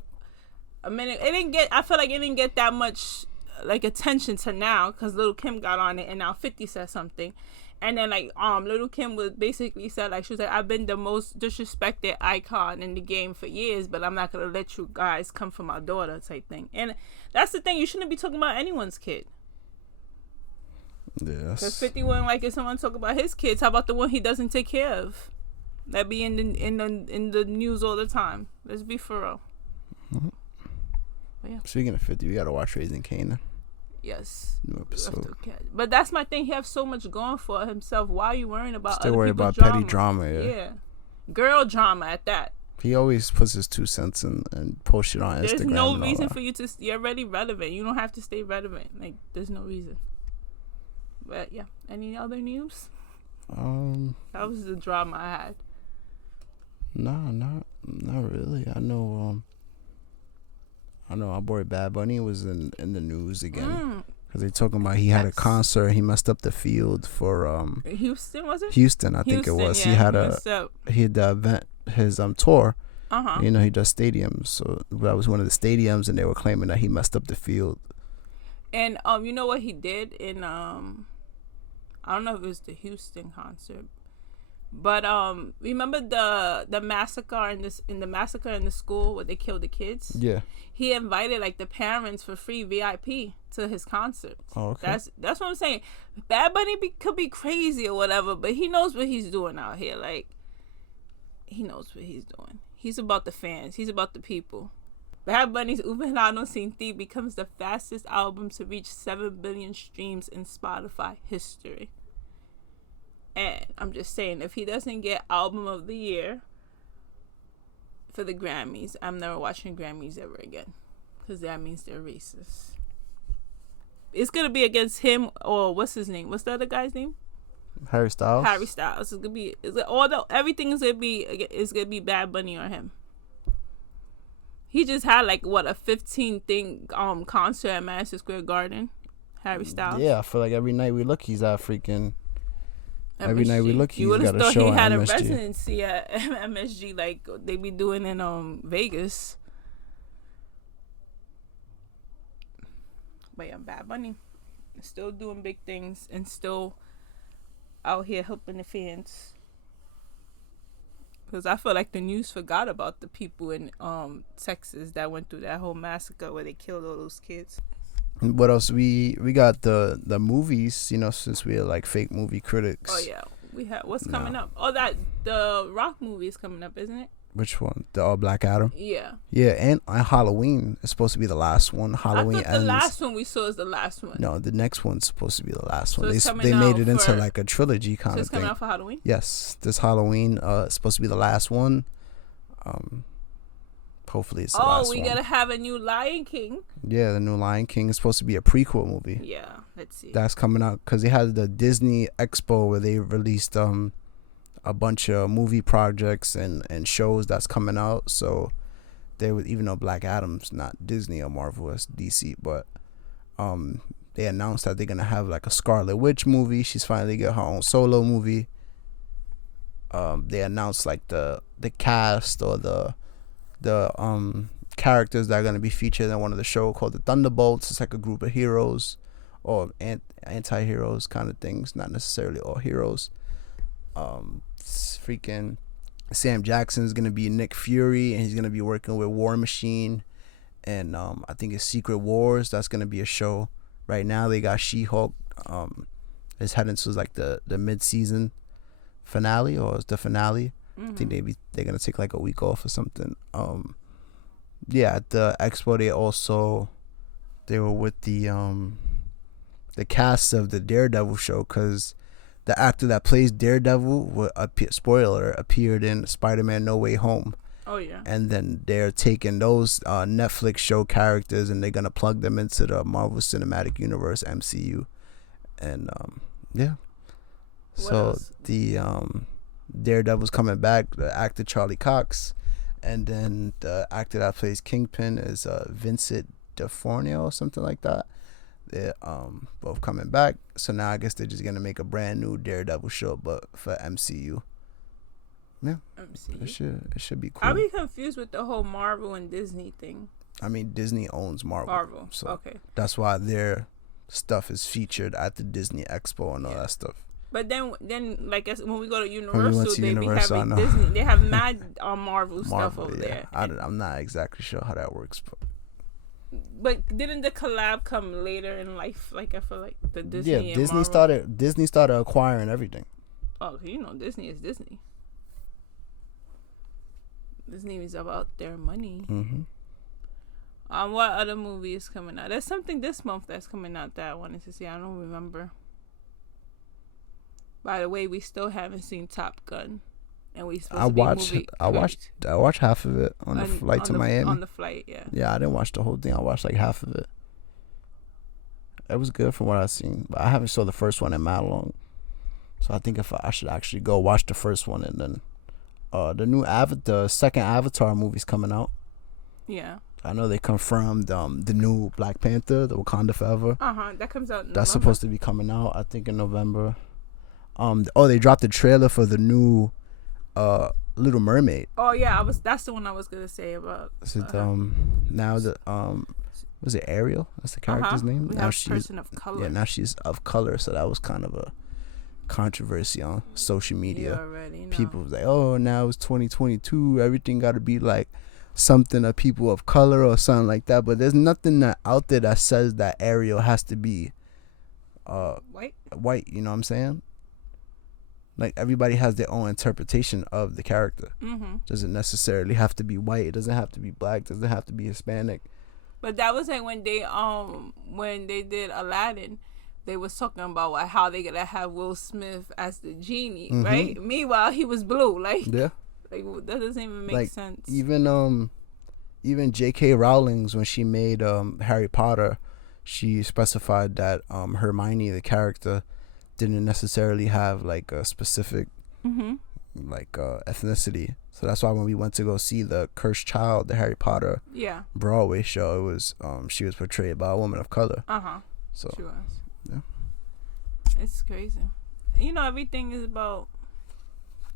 a minute. It didn't get. I feel like it didn't get that much like attention to now because Lil Kim got on it and now 50 said something. And then, like, Lil Kim was basically said, like, she was like, I've been the most disrespected icon in the game for years, but I'm not going to let you guys come for my daughter type thing. And that's the thing. You shouldn't be talking about anyone's kid. Yes. Because 51, like, if someone talk about his kids, how about the one he doesn't take care of? That be in the news all the time. Let's be for real. Mm-hmm. But yeah. Speaking of 50, we got to watch Raising Kanan. Yes. New episode. But that's my thing. He has so much going for himself. Why are you worrying about Still other worried people's about petty drama, yeah. Girl drama at that. He always puts his 2 cents and posts it on Instagram. There's no reason for you to... You're already relevant. You don't have to stay relevant. Like, there's no reason. But, yeah. Any other news? That was the drama I had. No, not really. I know our boy Bad Bunny was in the news again because they talking about he had a concert. He messed up the field for Houston, was it? Houston, I think it was. Yeah, he had the event, his tour. Uh-huh. He does stadiums, so that was one of the stadiums, and they were claiming that he messed up the field. And you know what he did in I don't know if it was the Houston concert. But remember the massacre in the school where they killed the kids? Yeah. He invited like the parents for free VIP to his concert. Oh, okay. That's what I'm saying. Bad Bunny could be crazy or whatever, but he knows what he's doing out here. Like, he knows what he's doing. He's about the fans. He's about the people. Bad Bunny's Uberano Sin Ti becomes the fastest album to reach 7 billion streams in Spotify history. And I'm just saying, if he doesn't get Album of the Year for the Grammys, I'm never watching Grammys ever again. Because that means they're racist. It's going to be against him or what's his name? What's the other guy's name? Harry Styles. It's going to be, everything is going to be Bad Bunny or him. He just had like, a 15 concert at Madison Square Garden. Harry Styles. Yeah, I feel like every night we look, he's at freaking... MSG. Every night we look, he's got a show at MSG. You would have thought he had a residency at MSG like they be doing in Vegas. But yeah, Bad Bunny still doing big things and still out here helping the fans. Because I feel like the news forgot about the people in Texas that went through that whole massacre where they killed all those kids. What else? We got the movies, since we are like fake movie critics. Oh yeah, we have. What's coming up? Oh, the Rock movie is coming up, isn't it? Which one? The Black Adam? Yeah. Yeah, and Halloween is supposed to be the last one. Halloween I thought the last one we saw is the last one. No, the next one's supposed to be the last one. So they made it into like a trilogy kind of thing. So it's coming out for Halloween? Yes, this Halloween is supposed to be the last one. Hopefully it's the last one. Oh, we gotta have a new Lion King. Yeah, the new Lion King is supposed to be a prequel movie. Yeah, let's see. That's coming out because they had the Disney Expo where they released a bunch of movie projects and shows that's coming out. So they would, even though Black Adam's not Disney or Marvel, it's DC, but they announced that they're gonna have like a Scarlet Witch movie. She's finally got her own solo movie. They announced like the cast or the characters that are going to be featured in one of the show called the Thunderbolts. It's like a group of heroes or anti-heroes kind of things, not necessarily all heroes. Freaking Sam Jackson is going to be Nick Fury, and he's going to be working with War Machine, and I think it's Secret Wars. That's going to be a show. Right now they got She-Hulk is heading to like the mid-season finale, or it's the finale. I think they're gonna take like a week off or something. Yeah, at the expo they were with the cast of the Daredevil show, because the actor that plays Daredevil, spoiler, appeared in Spider-Man No Way Home. Oh yeah. And then they're taking those Netflix show characters and they're gonna plug them into the Marvel Cinematic Universe (MCU). And yeah. What else? The Daredevil's coming back. The actor Charlie Cox, and then the actor that plays Kingpin is Vincent D'Onofrio or something like that. They're both coming back. So now I guess they're just gonna make a brand new Daredevil show, but for MCU. Yeah, MCU. It should be cool. I'll be confused with the whole Marvel and Disney thing. I mean, Disney owns Marvel. So okay. That's why their stuff is featured at the Disney Expo and all that stuff. But then, like when we go to Universal, they be having Disney. They have mad Marvel stuff over there. I'm not exactly sure how that works, but didn't the collab come later in life? Like I feel like the Disney. Yeah, and Disney started acquiring everything. Oh, Disney is Disney. Disney is about their money. Mm-hmm. What other movie is coming out? There's something this month that's coming out that I wanted to see. I don't remember. By the way, we still haven't seen Top Gun, and we supposed I watched half of it on the flight to Miami. On the flight, yeah. Yeah, I didn't watch the whole thing. I watched like half of it. It was good from what I've seen, but I haven't saw the first one in mad long. So I think I should actually go watch the first one, and then the second Avatar movie's coming out. Yeah. I know they confirmed the new Black Panther, the Wakanda Forever. That comes out in That's November. supposed to be coming out, I think, in November. They dropped the trailer for the new Little Mermaid. Oh yeah, that's the one I was gonna say about. Is it now the was it Ariel? That's the character's name. Now she's person of color. Yeah, now she's of color, so that was kind of a controversy on social media. You already know. People was like, "Oh, now it's 2022. Everything got to be like something of people of color or something like that." But there's nothing out there that says that Ariel has to be white. You know what I'm saying? Like everybody has their own interpretation of the character. Doesn't necessarily have to be white. It doesn't have to be black. Doesn't have to be Hispanic. But that was like when they did Aladdin. They was talking about how they gonna have Will Smith as the genie, right? Meanwhile, he was blue. Like that doesn't even make sense. Even J.K. Rowling's, when she made Harry Potter, she specified that Hermione, the character, didn't necessarily have like a specific ethnicity. So that's why when we went to go see the Cursed Child, the Harry Potter Broadway show, it was she was portrayed by a woman of color. So she was. Yeah. It's crazy. Everything is about.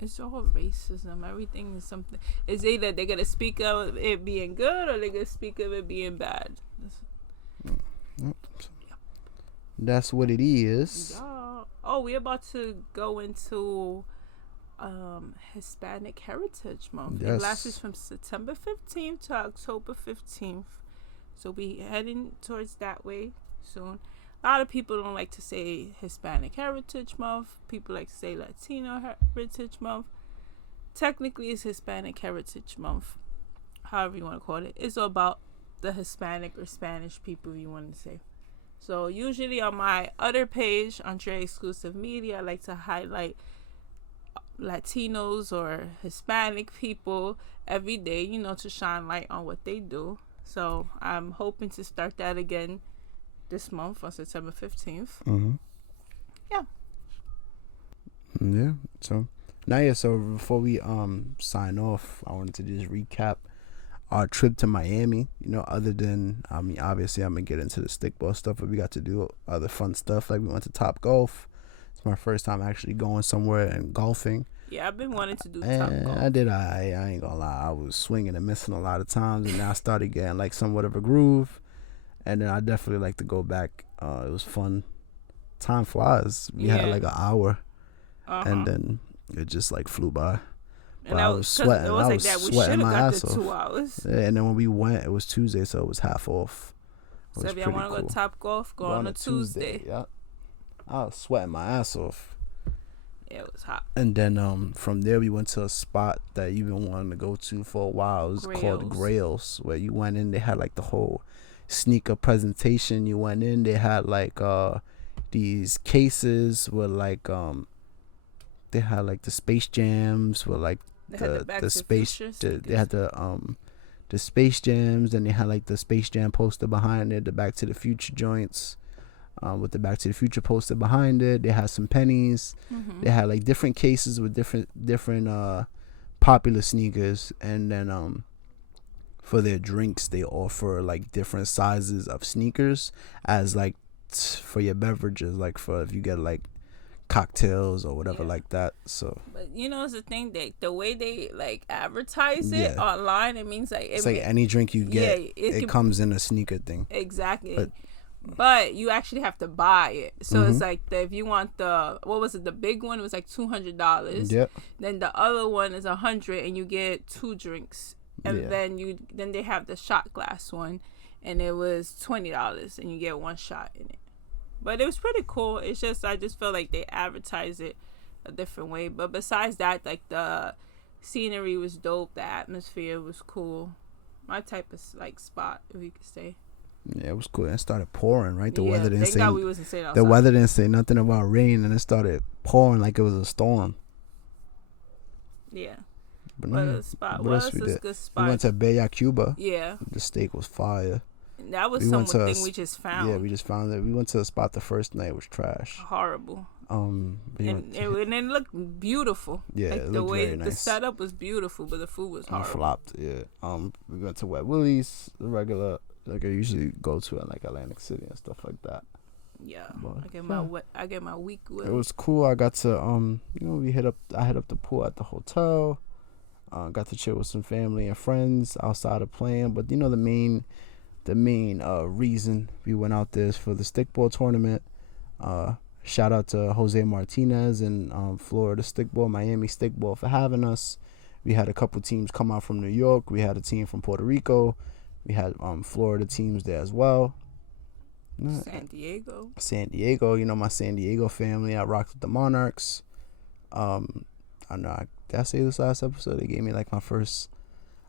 It's all racism. Everything is something. It's either they're gonna speak of it being good or they're gonna speak of it being bad. That's what it is. Yeah. Oh, we're about to go into Hispanic Heritage Month. Yes. It lasts from September 15th to October 15th. So we heading towards that way soon. A lot of people don't like to say Hispanic Heritage Month. People like to say Latino Heritage Month. Technically, it's Hispanic Heritage Month. However you want to call it. It's all about the Hispanic or Spanish people, you want to say. So usually on my other page, ANDREA Exclusive Media, I like to highlight Latinos or Hispanic people every day, to shine light on what they do. So I'm hoping to start that again this month on September 15th. Yeah. So before we sign off, I wanted to just recap our trip to Miami. Other than, obviously I'm gonna get into the stickball stuff, but we got to do other fun stuff. Like we went to Top Golf. It's my first time actually going somewhere and golfing. Yeah, I've been wanting to do Top Golf. I did. I ain't gonna lie. I was swinging and missing a lot of times, and now I started getting like somewhat of a groove. And then I definitely like to go back. It was fun. Time flies. We had like an hour, and then it just like flew by. But I was sweating. I was sweating my ass off. 2 hours. Yeah, and then when we went, it was Tuesday, so it was half off. So if y'all want to go to Top Golf, go on a Tuesday. Yeah, I was sweating my ass off. It was hot. And then from there we went to a spot that you've been wanting to go to for a while. It was called Grails, where you went in. They had like the whole sneaker presentation. You went in. They had like these cases with like they had like the Space Jams with like the space. They had the Space Jams, and they had like the Space Jam poster behind it. The Back to the Future joints. With the Back to the Future poster behind it. They had some pennies. They had like different cases with different popular sneakers, and then for their drinks they offer like different sizes of sneakers as like for your beverages, like for if you get like cocktails or whatever like that. So but you know, it's the thing that the way they like advertise it online, it means like it's like any drink you get, it comes in a sneaker thing. Exactly. But you actually have to buy it. So it's like if you want the the big one, it was like $200. Yep. Then the other one is $100, and you get 2 drinks. And then they have the shot glass one, and it was $20, and you get 1 shot in it. But it was pretty cool. It's just I just feel like they advertise it a different way. But besides that, like the scenery was dope. The atmosphere was cool. My type of like spot, if you could say. Yeah, it was cool. It started pouring, right? The weather didn't say. We wasn't saying outside. The weather didn't say nothing about rain, and it started pouring like it was a storm. Yeah. But what a spot. What else is a good spot? We went to Bella, Cuba. Yeah. The steak was fire. That was something we just found. Yeah, we just found it. We went to a spot the first night. It was trash. Horrible. And it looked beautiful. Yeah, like it the looked way very nice. The setup was beautiful, but the food was horrible. Flopped. Yeah. We went to Wet Willie's, the regular, like I usually go to in like Atlantic City and stuff like that. Yeah. But, I get my week with. It was cool. I got to I hit up the pool at the hotel. Got to chill with some family and friends outside of playing. But you know the main reason we went out there is for the stickball tournament. Shout out to Jose Martinez and Florida Stickball, Miami Stickball for having us. We had a couple teams come out from New York. We had a team from Puerto Rico. We had Florida teams there as well. San Diego. You know my San Diego family. I rocked with the Monarchs. I know. Did I say this last episode? They gave me like my first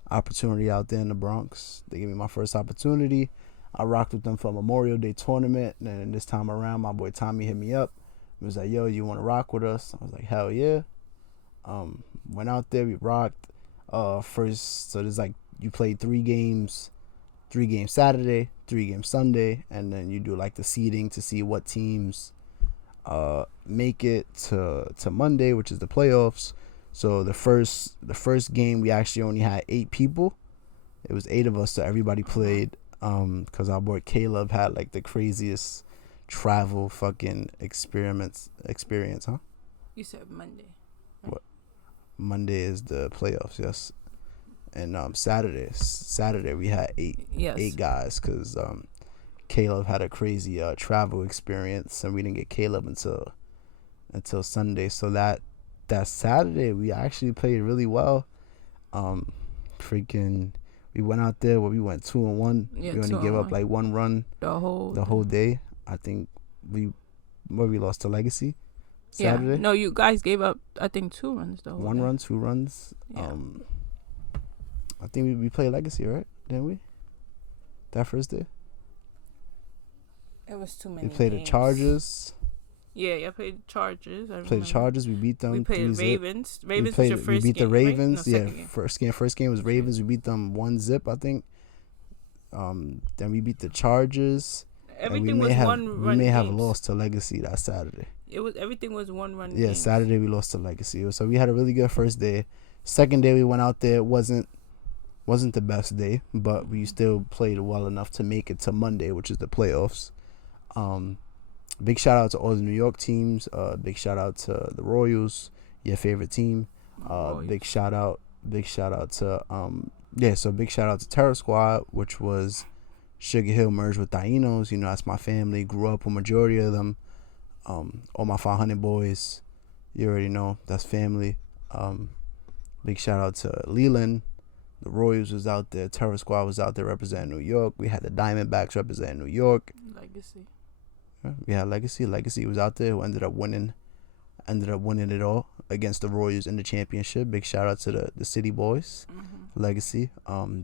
opportunity out there in the Bronx. They gave me my first opportunity. I rocked with them for a Memorial Day tournament, and then this time around, my boy Tommy hit me up. He was like, "Yo, you want to rock with us?" I was like, "Hell yeah!" Went out there, we rocked. First, so there's like you played 3 games Saturday, 3 games Sunday, and then you do like the seeding to see what teams make it to Monday, which is the playoffs. So the first game we actually only had 8 people. It was 8 of us, so everybody played. Because our boy Caleb had like the craziest travel fucking experience, huh? You said Monday. Right? What? Monday is the playoffs, yes. And Saturday we had 8 guys because Caleb had a crazy travel experience, and we didn't get Caleb until Sunday. So that Saturday we actually played really well. We went out there where we went 2-1. Yeah, we only gave up like 1 run the whole day. I think we lost to Legacy Saturday. Yeah. No, you guys gave up I think 2 runs the whole 1 day. run, 2 runs. Yeah. I think we played Legacy, right? Didn't we? That first day? It was too many. We played games. The Chargers. Yeah, I played the Chargers. Played the Chargers. We beat them. We played the Ravens. Was your first game. We beat the Ravens. Right? No, yeah, first game was Ravens. We beat them 1-0, I think. Then we beat the Chargers. Everything was 1 run. We may have lost to Legacy that Saturday. Everything was 1 run. Yeah, games. Saturday we lost to Legacy. So we had a really good first day. Second day we went out there. It wasn't the best day, but we still played well enough to make it to Monday, which is the playoffs. Big shout out to all the New York teams. Big shout out to the Royals, your favorite team. Big shout out to so big shout out to Terror Squad, which was Sugar Hill merged with Tainos. You know, that's my family. Grew up with majority of them. All my 500 boys. You already know that's family. Big shout out to Leland. The Royals was out there. Terror Squad was out there representing New York. We had the Diamondbacks representing New York. Legacy. We had Legacy. Legacy was out there who ended up winning ended up winning it all against the Royals in the championship. Big shout out to the City Boys, Legacy.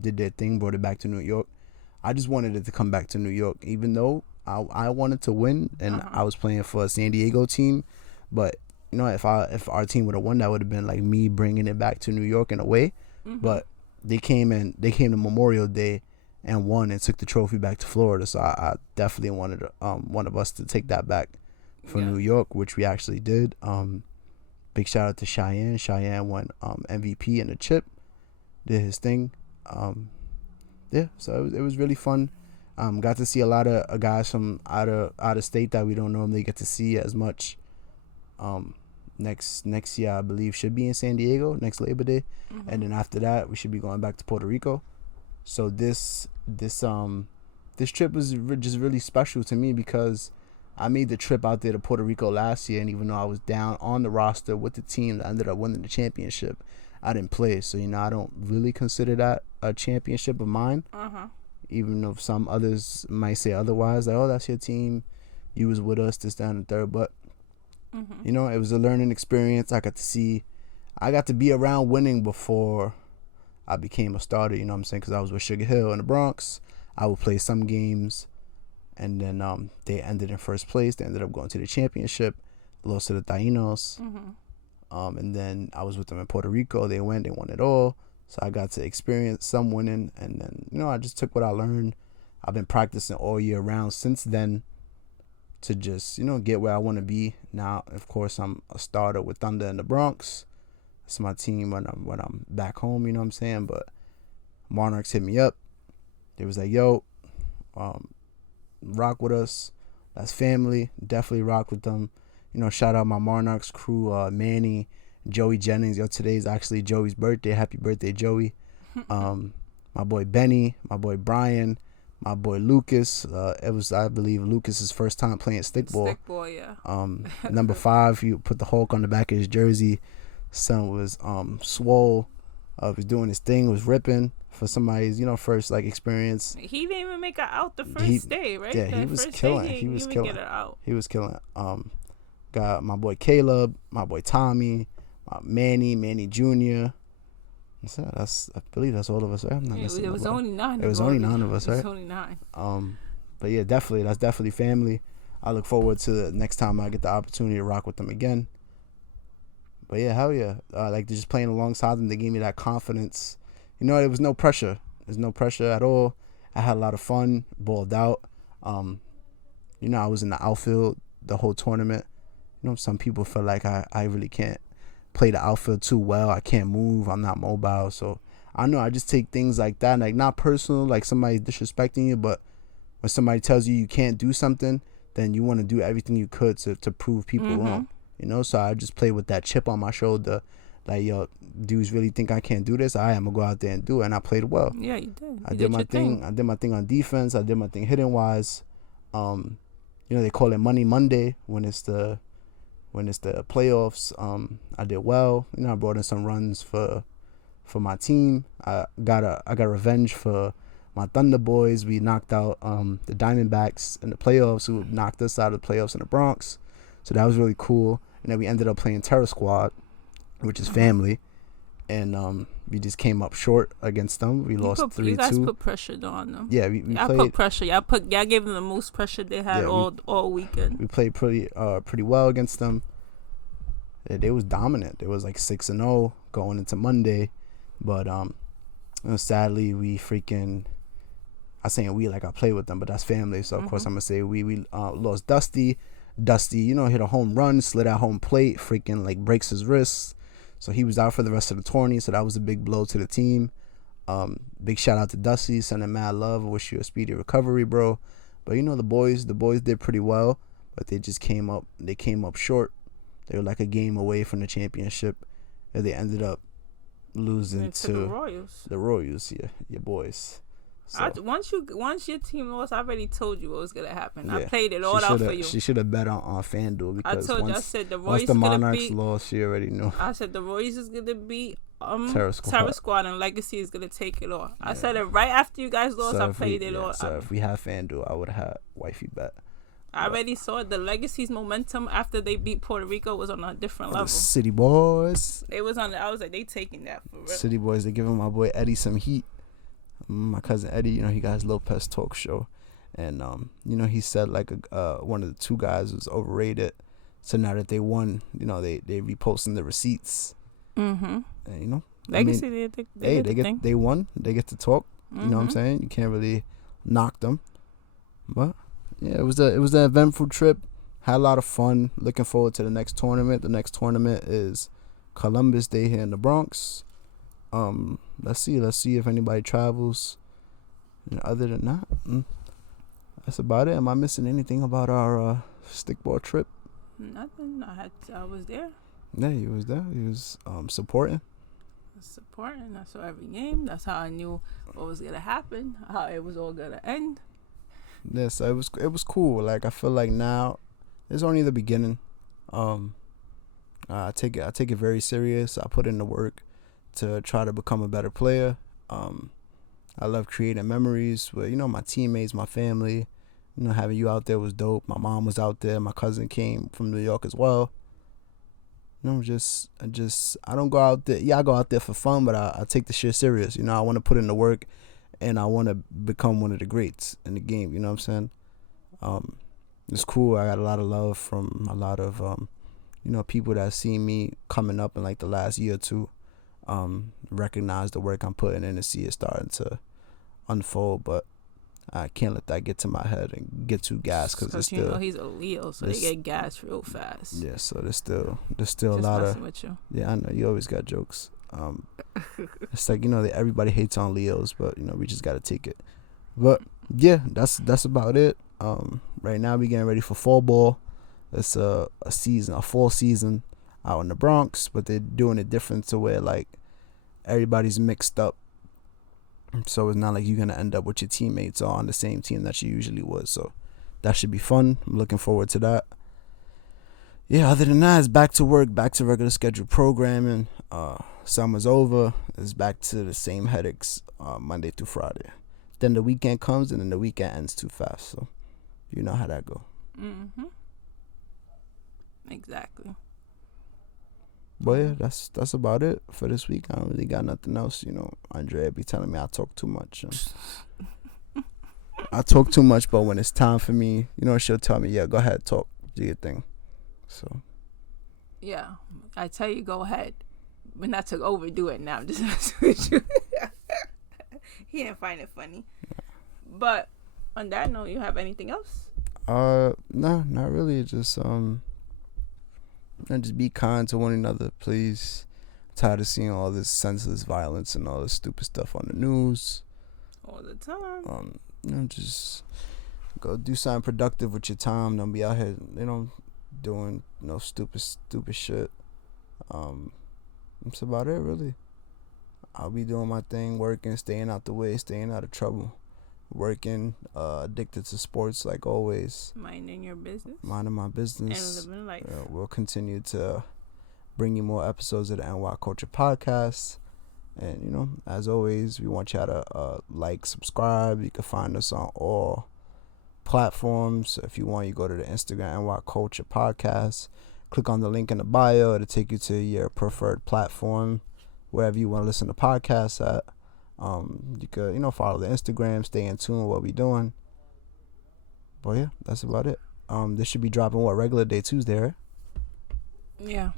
Did their thing, brought it back to New York. I just wanted it to come back to New York, even though I wanted to win, and I was playing for a San Diego team. But you know, if our team would have won, that would have been like me bringing it back to New York in a way. But they came to Memorial Day and won and took the trophy back to Florida. So I definitely wanted one of us to take that back for New York, which we actually did. Big shout out to Cheyenne. Cheyenne won MVP and a chip, did his thing. So it was really fun. Got to see a lot of guys from out of state that we don't normally get to see as much. Next year I believe should be in San Diego next Labor Day, and then after that we should be going back to Puerto Rico. So this trip was just really special to me because I made the trip out there to Puerto Rico last year, and even though I was down on the roster with the team that ended up winning the championship, I didn't play. So I don't really consider that a championship of mine. Even though some others might say otherwise, like, oh, that's your team, you was with us, this, that, and the third. But it was a learning experience. I got to be around winning before I became a starter, you know what I'm saying? Because I was with Sugar Hill in the Bronx. I would play some games, and then they ended in first place. They ended up going to the championship, lost to the Taínos. And then I was with them in Puerto Rico. They won it all. So I got to experience some winning, and then, I just took what I learned. I've been practicing all year round since then to just, get where I want to be. Now, of course, I'm a starter with Thunder in the Bronx. It's my team when I'm back home, you know what I'm saying? But Monarchs hit me up. They was like, yo, rock with us. That's family. Definitely rock with them. Shout out my Monarchs crew, Manny, Joey Jennings. Yo, today's actually Joey's birthday. Happy birthday, Joey. My boy Benny, my boy Brian, my boy Lucas. It was, I believe, Lucas's first time playing stickball. Stickball, yeah. Number 5, he put the Hulk on the back of his jersey. Son was swole. Was doing his thing, was ripping for somebody's, first experience. He didn't even make it out the first day, right? Yeah, he was killing. He was killing. He was killing. Got my boy Caleb, my boy Tommy, Manny Jr. I believe that's all of us, right? I'm not missing it was only 9. It was only 9 of us, right? It was only 9. But yeah, definitely, that's definitely family. I look forward to the next time I get the opportunity to rock with them again. But yeah, hell yeah. Just playing alongside them, they gave me that confidence. There was no pressure. There's no pressure at all. I had a lot of fun, balled out. I was in the outfield the whole tournament. Some people feel like I really can't play the outfield too well. I can't move. I'm not mobile. So I know I just take things like that, not personal, like somebody disrespecting you, but when somebody tells you can't do something, then you want to do everything you could to prove people wrong. So I just play with that chip on my shoulder. Like, yo, dudes really think I can't do this? I'm going to go out there and do it. And I played well. Yeah, you did. I did my thing. I did my thing on defense. I did my thing hitting wise. They call it Money Monday when it's the playoffs. I did well. I brought in some runs for my team. I got revenge for my Thunder boys. We knocked out the Diamondbacks in the playoffs, who knocked us out of the playoffs in the Bronx. So that was really cool. And then we ended up playing Terror Squad, which is family, and we just came up short against them. We lost 3-2. You guys put pressure on them. Yeah, we played. Put pressure. Y'all gave them the most pressure they had all weekend. We played pretty well against them. Yeah, they was dominant. They was 6-0 going into Monday, but sadly we freaking. I saying we I play with them, but that's family. So of course I'm gonna say we lost Dusty. Dusty, hit a home run, slid at home plate, freaking breaks his wrist. So he was out for the rest of the tourney. So that was a big blow to the team. Big shout out to Dusty, sending mad love. I wish you a speedy recovery, bro. But the boys did pretty well, but they just came up short. They were a game away from the championship, and they ended up losing to the Royals. The Royals, yeah, your boys. So. Once your team lost, I already told you what was gonna happen. Yeah, I played it all out for you. She should have bet on FanDuel because I said the Royals once the Monarchs lost, she already knew. I said the Royals is gonna beat Terror Squad and Legacy is gonna take it all. I said it right after you guys lost. I played it all. So if we had FanDuel, I would have had wifey bet. I already saw the Legacy's momentum after they beat Puerto Rico was on a different level. City Boys. They was on. I was like, they taking that for real. City Boys. They giving my boy Eddie some heat. My cousin Eddie, you know, he got his Lopez talk show, and you know, he said like one of the two guys was overrated. So now that they won, you know, they reposting the receipts. And, you know, Legacy, they won. They get to talk. You know what I'm saying? You can't really knock them. But yeah, it was an eventful trip. Had a lot of fun. Looking forward to the next tournament. The next tournament is Columbus Day here in the Bronx. Let's see if anybody travels. And other than that, that's about it. Am I missing anything about our stickball trip? Nothing. I was there. Yeah, he was there. He was supporting. I saw every game. That's how I knew what was gonna happen. How it was all gonna end. Yeah, so it was cool. Like, I feel like now it's only the beginning. I take it very serious. I put in the work to try to become a better player. I love creating memories with, you know, my teammates, my family. You know, having you out there was dope. My mom was out there. My cousin came from New York as well. You know, I don't go out there. Yeah, I go out there for fun, but I take the shit serious. You know, I want to put in the work, and I want to become one of the greats in the game. You know what I'm saying? It's cool. I got a lot of love from a lot of, you know, people that see me coming up in like the last year or two, recognize the work I'm putting in and see it starting to unfold. But I can't let that get to my head and get too gassed because it's still. You know he's a Leo, so they get gassed real fast. Yeah, so there's still a lot of. With you. Yeah, I know you always got jokes. It's like, you know, that everybody hates on Leos, but you know we just gotta take it. But yeah, that's about it. Right now we getting ready for fall ball. It's a fall season out in the Bronx, but they're doing it different to where like everybody's mixed up. So it's not like you're going to end up with your teammates all on the same team that you usually would. So that should be fun. I'm looking forward to that. Yeah, other than that, it's back to work, back to regular scheduled programming. Summer's over. It's back to the same headaches Monday through Friday. Then the weekend comes, and then the weekend ends too fast. So you know how that go. Exactly. But yeah, that's about it for this week. I don't really got nothing else. You know, Andrea be telling me I talk too much. I talk too much, but when it's time for me, you know, she'll tell me, yeah, go ahead, talk, do your thing. So. Yeah, I tell you, go ahead. But not to overdo it now. I'm just messing with you. He didn't find it funny. Yeah. But on that note, you have anything else? No, not really. Just and just be kind to one another, please. I'm tired of seeing all this senseless violence and all this stupid stuff on the news all the time. You know, just go do something productive with your time. Don't be out here, you know, doing, you know, stupid shit. That's about it, really. I'll be doing my thing, working, staying out the way, staying out of trouble. Working, addicted to sports like always. Minding your business. Minding my business. And living life. We'll continue to bring you more episodes of the NY Culture Podcast. And, you know, as always, we want y'all to like, subscribe. You can find us on all platforms. If you want, you go to the Instagram NY Culture Podcast. Click on the link in the bio. It'll take you to your preferred platform, wherever you want to listen to podcasts at. You could, you know, follow the Instagram, stay in tune with what we doing. But yeah, that's about it. This should be dropping regular day Tuesday, right? Yeah.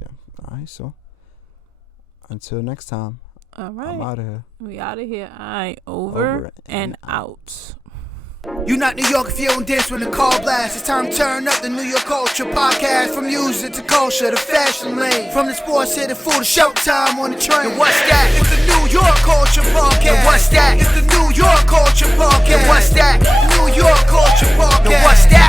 Yeah. All right. So until next time. All right. I'm out of here. We out of here. All right. Over and out. You not New York if you don't dance when the call blast. It's time to turn up the New York Culture Podcast. From music to culture, the fashion lane. From the sports to the food, to showtime on the train. And what's that? It's the New York Culture Podcast. And what's that? It's the New York Culture Podcast. And what's that? New York Culture Podcast. And what's that?